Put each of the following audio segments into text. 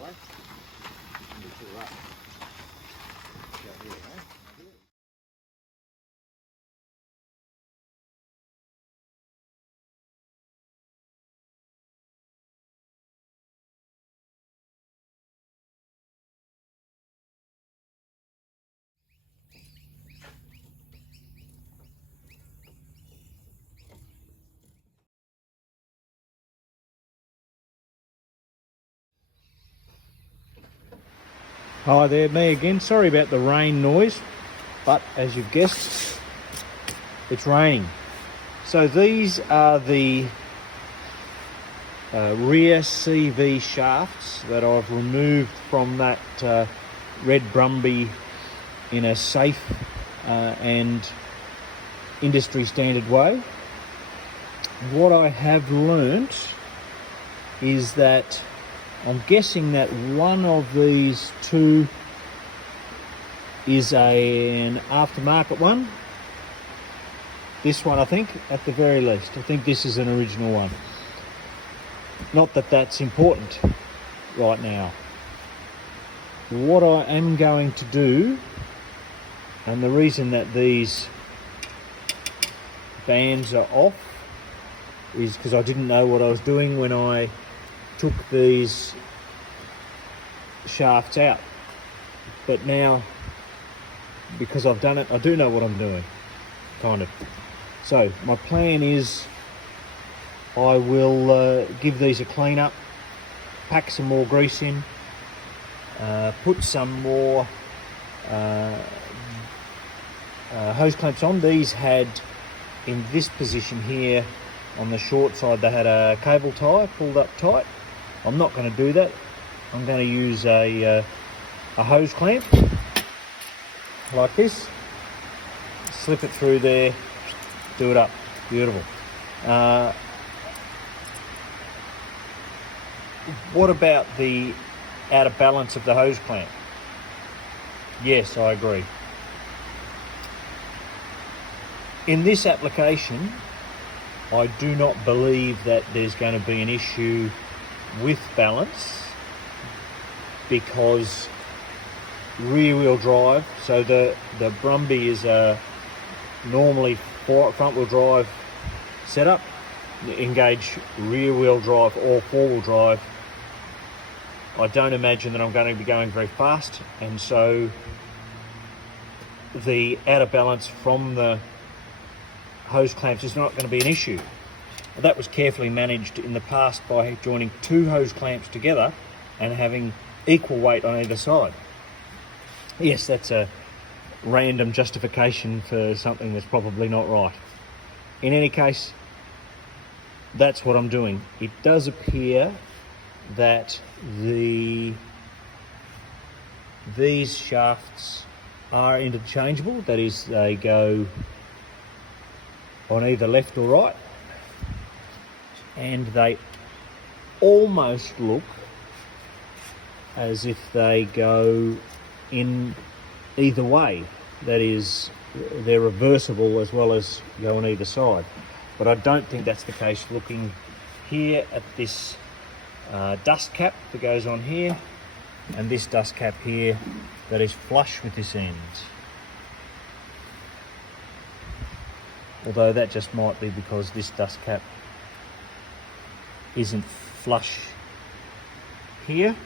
way. Fill it up. Go here, eh? Hi there, me again. Sorry about the rain noise, but as you've guessed, it's raining. So these are the rear CV shafts that I've removed from that red Brumby in a safe and industry standard way. What I have learnt is that I'm guessing that one of these two is an aftermarket one. This one, I think, at the very least. I think this is an original one. Not that that's important right now. What I am going to do, and the reason that these bands are off, is because I didn't know what I was doing when I took these shafts out, but now because I've done it, I do know what I'm doing, kind of. So my plan is I will give these a clean up, pack some more grease in, put some more hose clamps on. These had, in this position here on the short side, they had a cable tie pulled up tight. I'm not going to do that. I'm going to use a hose clamp like this, slip it through there, do it up. Beautiful. What about the out of balance of the hose clamp? Yes, I agree. In this application, I do not believe that there's going to be an issue with balance, because rear wheel drive, so the Brumby is a normally front wheel drive setup, engage rear wheel drive or four wheel drive. I don't imagine that I'm going to be going very fast, and so the out of balance from the hose clamps is not going to be an issue. That was carefully managed in the past by joining two hose clamps together and having equal weight on either side. Yes, that's a random justification for something that's probably not right. In any case, that's what I'm doing. It does appear that these shafts are interchangeable. That is, they go on either left or right, and they almost look as if they go in either way. That is, they're reversible as well as go on either side. But I don't think that's the case, looking here at this dust cap that goes on here, and this dust cap here that is flush with this end. Although that just might be because this dust cap isn't flush here,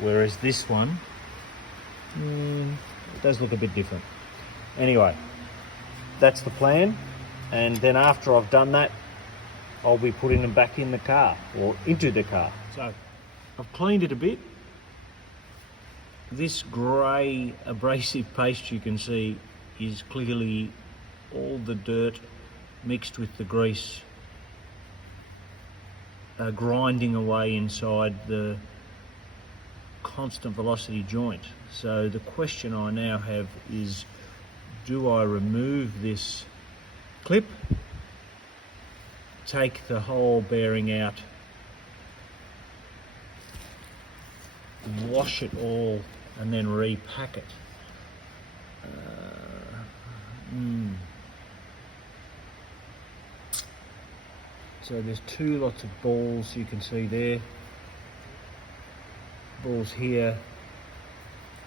whereas this one it does look a bit different. Anyway, that's the plan, and then after I've done that, I'll be putting them back in the car, or into the car. So I've cleaned it a bit. This grey abrasive paste you can see is clearly all the dirt mixed with the grease grinding away inside the constant velocity joint. So the question I now have is, do I remove this clip, take the whole bearing out, wash it all, and then repack it? So there's two lots of balls you can see there. balls here,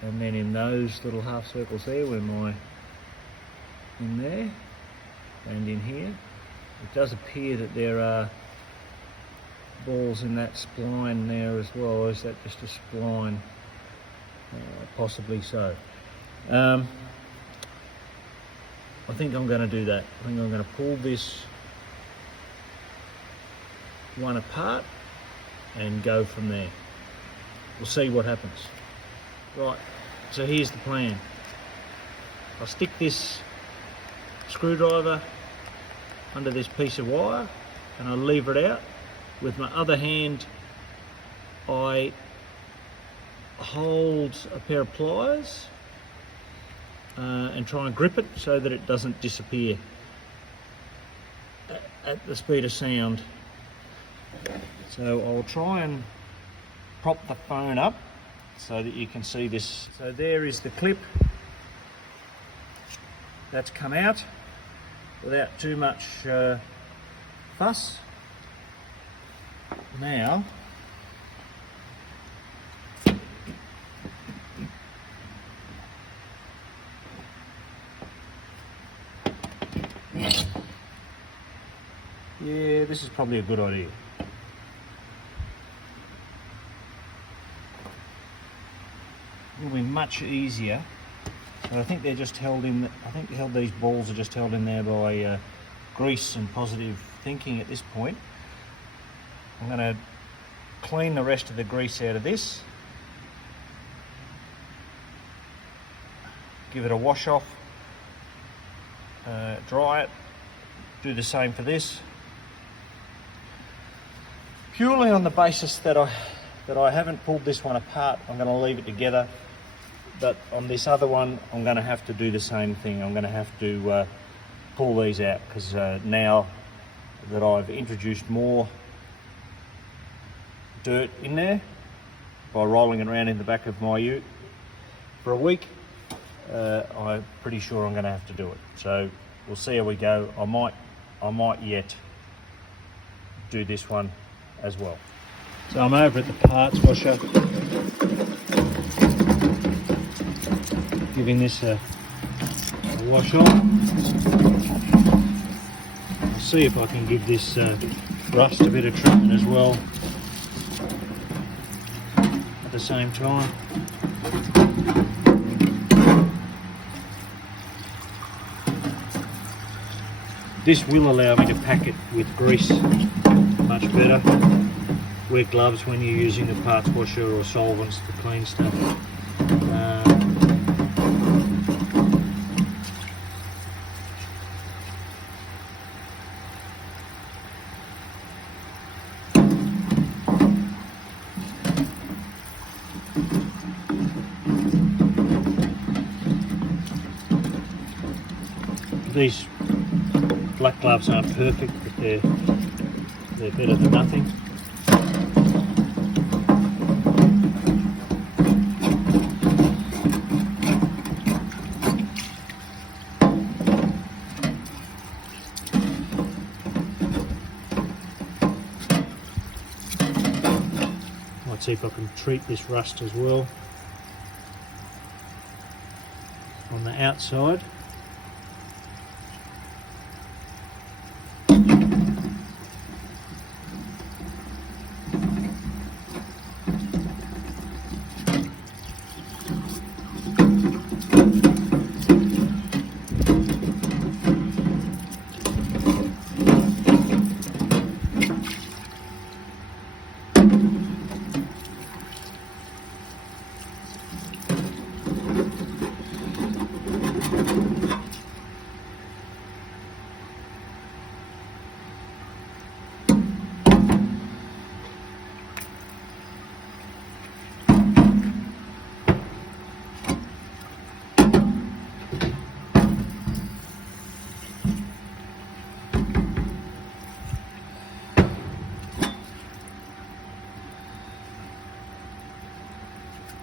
and then in those little half circles there where my, in there and in here. It does appear that there are balls in that spline there as well. Or is that just a spline? Possibly so. I think I'm going to do that. I think I'm going to pull this one apart and go from there. We'll see what happens. Right, so here's the plan. I'll stick this screwdriver under this piece of wire and I'll lever it out. With my other hand I hold a pair of pliers and try and grip it so that it doesn't disappear at the speed of sound. So I'll try and prop the phone up so that you can see this. So there is the clip that's come out without too much fuss. Now yeah, this is probably a good idea. It'll be much easier. So I think they're just held in. I think these balls are just held in there by grease and positive thinking at this point. I'm going to clean the rest of the grease out of this. Give it a wash off. Dry it. Do the same for this. Purely on the basis that I haven't pulled this one apart, I'm going to leave it together. But on this other one, I'm going to have to do the same thing. I'm going to have to pull these out because now that I've introduced more dirt in there by rolling it around in the back of my ute for a week, I'm pretty sure I'm going to have to do it. So we'll see how we go. I might yet do this one as well. So I'm over at the parts washer, giving this a wash on. I'll see if I can give this rust a bit of treatment as well at the same time. This will allow me to pack it with grease much better. Wear gloves when you're using the parts washer or solvents to clean stuff. These black gloves aren't perfect, but they're better than nothing. Might see if I can treat this rust as well on the outside.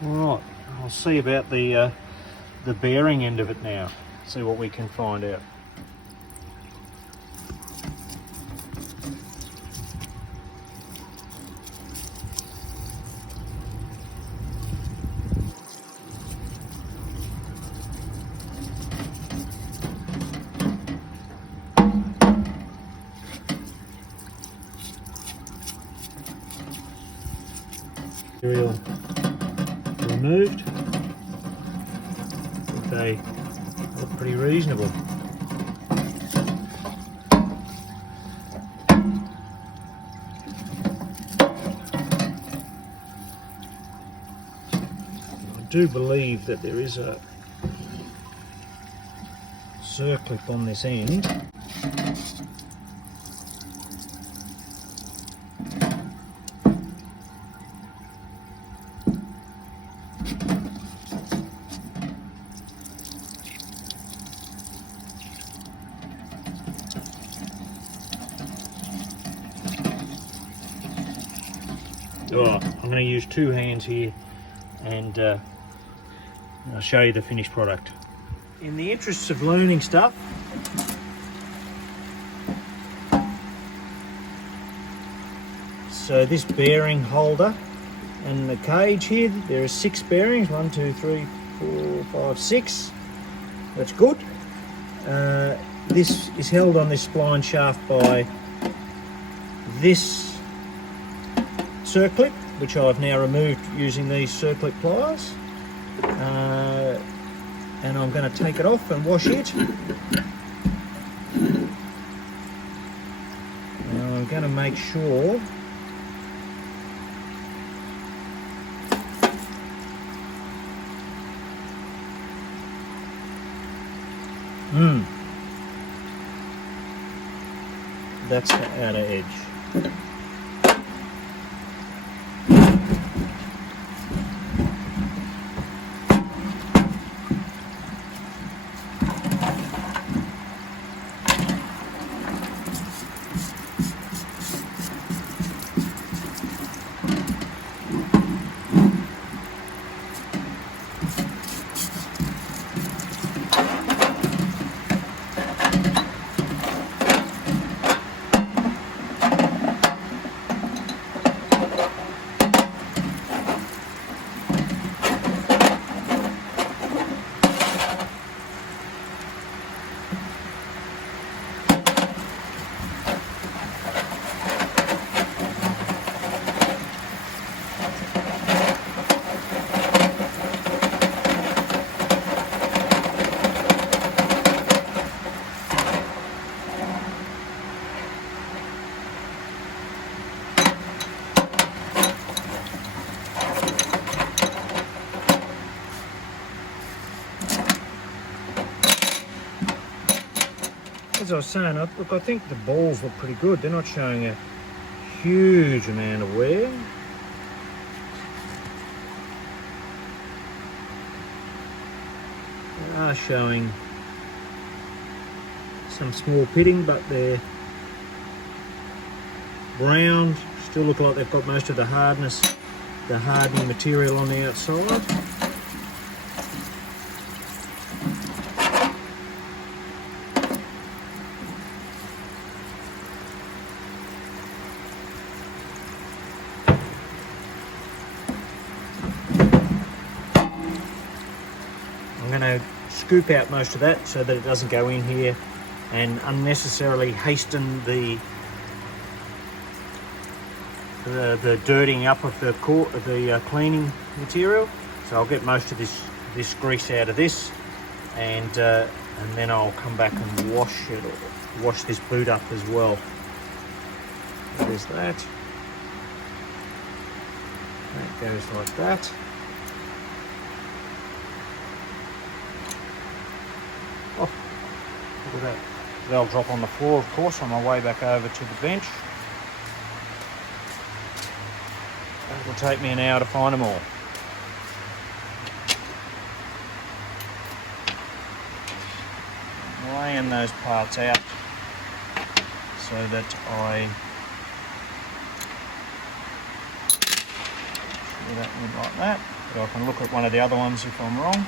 Alright, I'll see about the bearing end of it now, see what we can find out. Material removed. I think they look pretty reasonable. I do believe that there is a circlip on this end. Oh, I'm going to use two hands here and I'll show you the finished product. In the interests of learning stuff, so this bearing holder and the cage here, there are 6 bearings, 1, 2, 3, 4, 5, 6. That's good. This is held on this spline shaft by this circlip, which I've now removed using these circlip pliers, and I'm going to take it off and wash it. And I'm going to make sure that's the outer edge. As I was saying, look, I think the balls look pretty good. They're not showing a huge amount of wear. They are showing some small pitting, but they're brown. Still look like they've got most of the hardness, the hardening material on the outside. I'm going to scoop out most of that so that it doesn't go in here and unnecessarily hasten the dirtying up of the cleaning material. So I'll get most of this grease out of this, and then I'll come back and wash this boot up as well. So there's that. That goes like that. Oh, look at that. They'll drop on the floor, of course, on my way back over to the bench. It will take me an hour to find them all. I'm laying those parts out so that I do that like that. But I can look at one of the other ones if I'm wrong.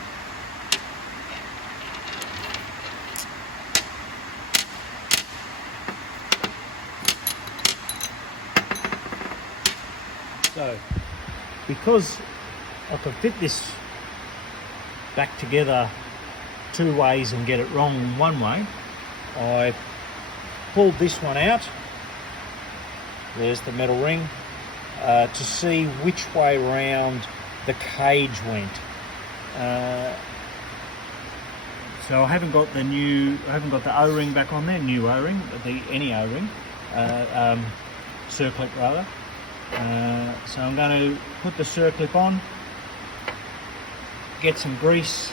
So, because I could fit this back together two ways and get it wrong one way, I pulled this one out. There's the metal ring, to see which way round the cage went. So I haven't got the O-ring back on there, new O-ring, any O-ring, circlip rather. So I'm going to put the circlip on, get some grease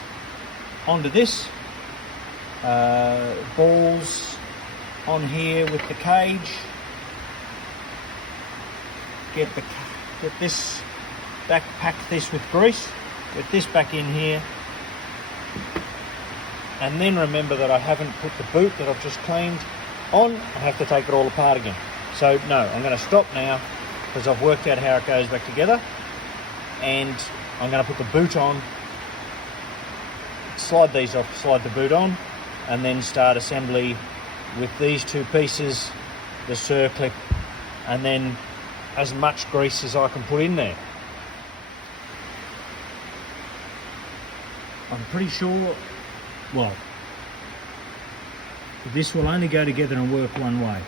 onto this, balls on here with the cage, get this pack this with grease, get this back in here, and then remember that I haven't put the boot that I've just cleaned on. I have to take it all apart again. So no, I'm going to stop now because I've worked out how it goes back together, and I'm going to put the boot on, slide these off, slide the boot on, and then start assembly with these two pieces, the circlip, and then as much grease as I can put in there. I'm pretty sure, well, this will only go together and work one way.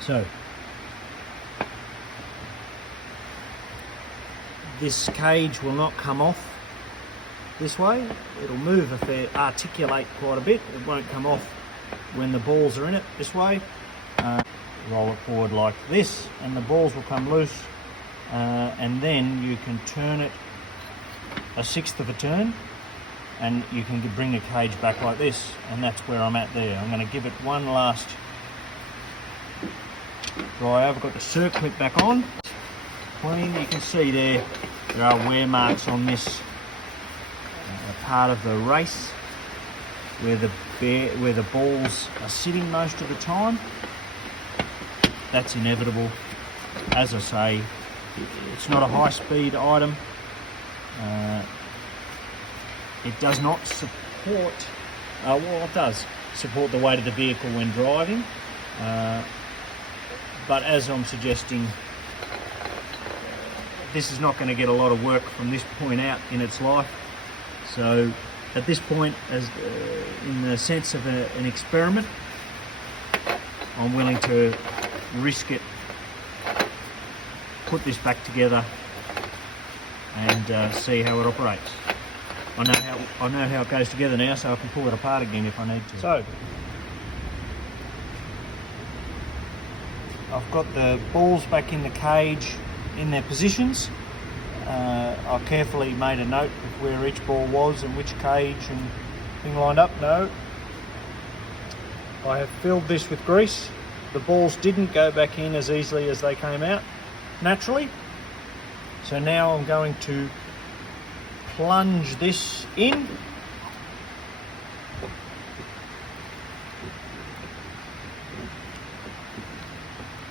So, this cage will not come off this way. It'll move if they articulate quite a bit. It won't come off when the balls are in it this way. Roll it forward like this and the balls will come loose, and then you can turn it 1/6 of a turn and you can bring the cage back like this, and that's where I'm at there. I'm going to give it one last dry over. I've got the circlip back on, clean. You can see there are wear marks on this part of the race where the balls are sitting most of the time. That's inevitable. As I say, it's not a high-speed item. It does not support, well, it does support the weight of the vehicle when driving, but as I'm suggesting, this is not going to get a lot of work from this point out in its life. So at this point, as in the sense of an experiment, I'm willing to risk it, put this back together and see how it operates. I know how it goes together now, so I can pull it apart again if I need to. So I've got the balls back in the cage in their positions. I carefully made a note of where each ball was and which cage and thing lined up. No, I have filled this with grease. The balls didn't go back in as easily as they came out naturally. So now I'm going to plunge this in.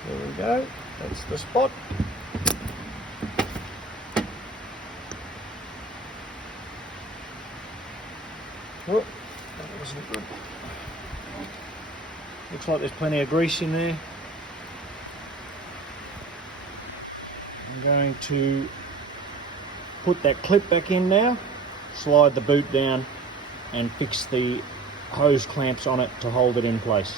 There we go, that's the spot. Oh, that wasn't good. Looks like there's plenty of grease in there. I'm going to put that clip back in now, slide the boot down and fix the hose clamps on it to hold it in place.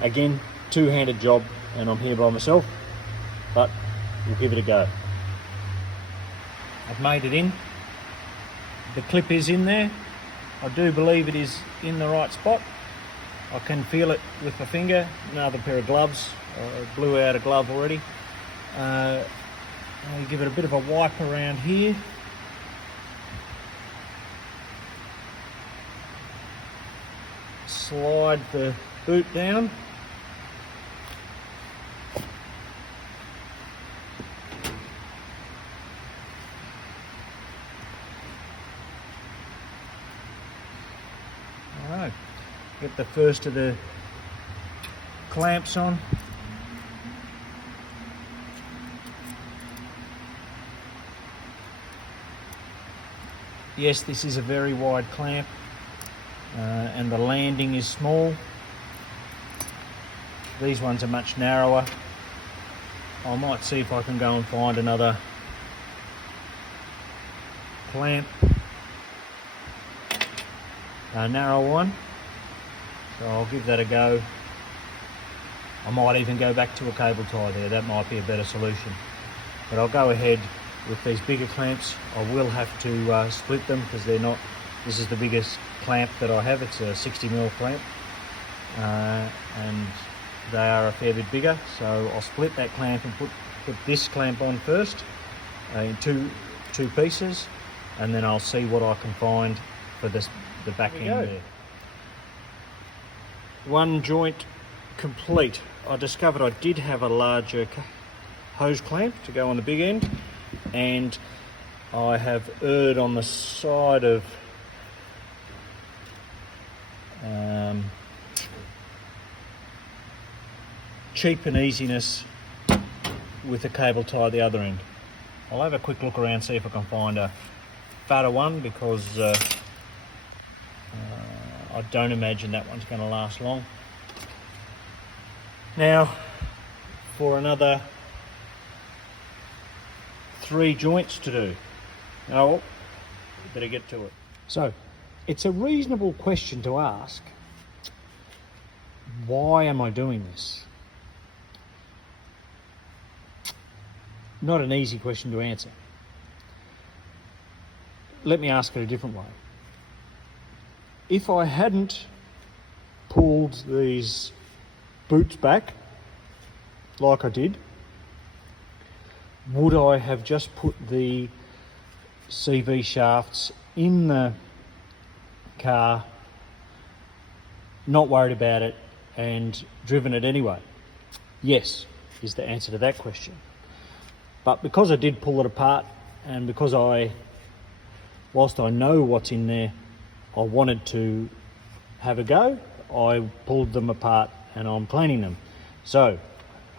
Again, two-handed job and I'm here by myself, but we'll give it a go. I've made it in. The clip is in there. I do believe it is in the right spot. I can feel it with my finger. Another pair of gloves. I blew out a glove already. I'll give it a bit of a wipe around here. Slide the boot down. Alright, get the first of the clamps on. Yes, this is a very wide clamp and the landing is small. These ones are much narrower. I might see if I can go and find another clamp, a narrow one. So I'll give that a go I might even go back to a cable tie there. That might be a better solution. But I'll go ahead with these bigger clamps. I will have to split them because they're not, this is the biggest clamp that I have. It's a 60mm clamp, and they are a fair bit bigger. So I'll split that clamp and put this clamp on first in two pieces, and then I'll see what I can find for the back end there. One joint complete. I discovered I did have a larger hose clamp to go on the big end, and I have erred on the side of cheap and easiness with a cable tie at the other end. I'll have a quick look around, see if I can find a fatter one, because I don't imagine that one's going to last long. Now, for another 3 joints to do. Oh, better get to it. So, it's a reasonable question to ask, why am I doing this? Not an easy question to answer. Let me ask it a different way. If I hadn't pulled these boots back like I did, would I have just put the CV shafts in the car, not worried about it, and driven it anyway? Yes, is the answer to that question. But because I did pull it apart, and because whilst I know what's in there, I wanted to have a go, I pulled them apart and I'm cleaning them. So,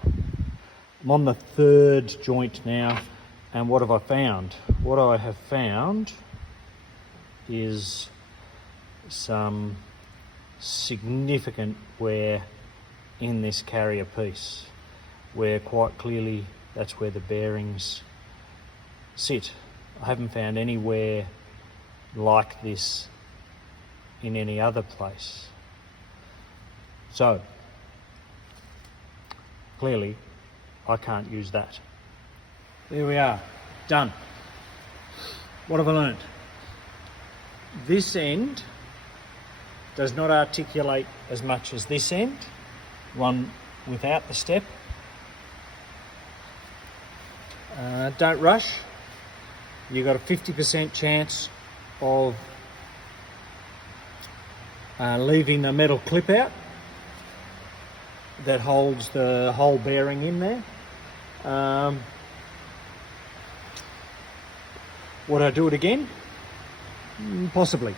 I'm on the 3rd joint now, and what have I found? What I have found is some significant wear in this carrier piece, where quite clearly that's where the bearings sit. I haven't found anywhere like this in any other place. So, clearly, I can't use that. There we are, done. What have I learned? This end does not articulate as much as this end, one without the step. Don't rush. You've got a 50% chance of leaving the metal clip out that holds the whole bearing in there. Would I do it again? Possibly.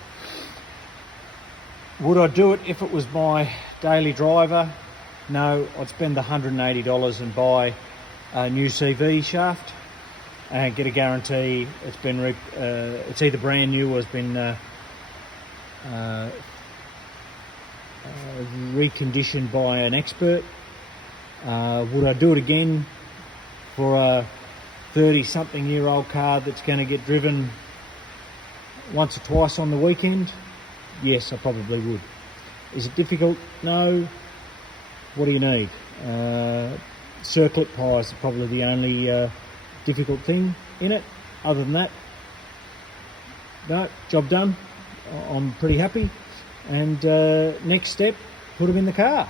Would I do it if it was my daily driver? No, I'd spend the $180 and buy a new CV shaft and get a guarantee it's been it's either brand new or has been reconditioned by an expert. Would I do it again for a 30-something-year-old car that's going to get driven once or twice on the weekend? Yes, I probably would. Is it difficult? No. What do you need? Circlip tyres are probably the only difficult thing in it. Other than that, no, job done. I'm pretty happy. And next step, put them in the car.